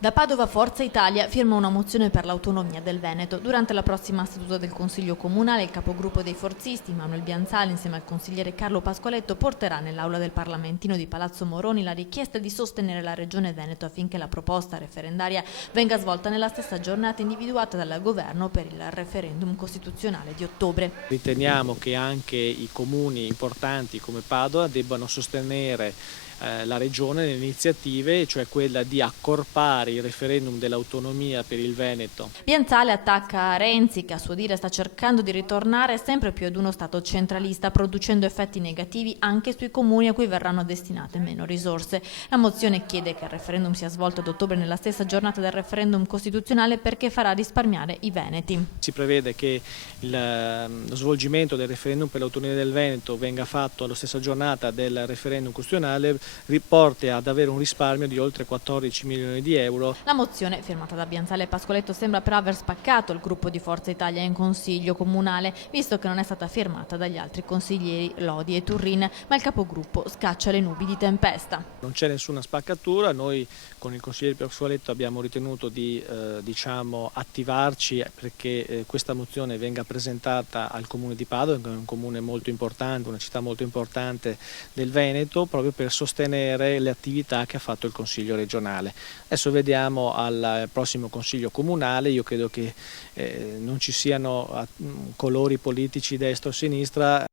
Da Padova Forza Italia firma una mozione per l'autonomia del Veneto. Durante la prossima seduta del Consiglio Comunale, il capogruppo dei forzisti, Manuel Bianzali, insieme al consigliere Carlo Pascoaletto, porterà nell'aula del Parlamentino di Palazzo Moroni la richiesta di sostenere la Regione Veneto affinché la proposta referendaria venga svolta nella stessa giornata individuata dal Governo per il referendum costituzionale di ottobre. Riteniamo che anche i comuni importanti come Padova debbano sostenere la Regione nelle iniziative, cioè quella di accorpare il referendum dell'autonomia per il Veneto. Bianzali attacca Renzi, che a suo dire sta cercando di ritornare sempre più ad uno Stato centralista, producendo effetti negativi anche sui comuni a cui verranno destinate meno risorse. La mozione chiede che il referendum sia svolto ad ottobre nella stessa giornata del referendum costituzionale perché farà risparmiare i veneti. Si prevede che lo svolgimento del referendum per l'autonomia del Veneto venga fatto alla stessa giornata del referendum costituzionale, riporti ad avere un risparmio di oltre 14 milioni di euro. La mozione, firmata da Bianzali e Pascoaletto, sembra però aver spaccato il gruppo di Forza Italia in Consiglio Comunale, visto che non è stata firmata dagli altri consiglieri Lodi e Turrin, ma il capogruppo scaccia le nubi di tempesta. Non c'è nessuna spaccatura, noi con il consigliere Pascoaletto abbiamo ritenuto di attivarci perché questa mozione venga presentata al comune di Padova, che è un comune molto importante, una città molto importante del Veneto, proprio per sostenere le attività che ha fatto il Consiglio regionale. Adesso vediamo al prossimo Consiglio comunale, io credo che non ci siano colori politici destra o sinistra.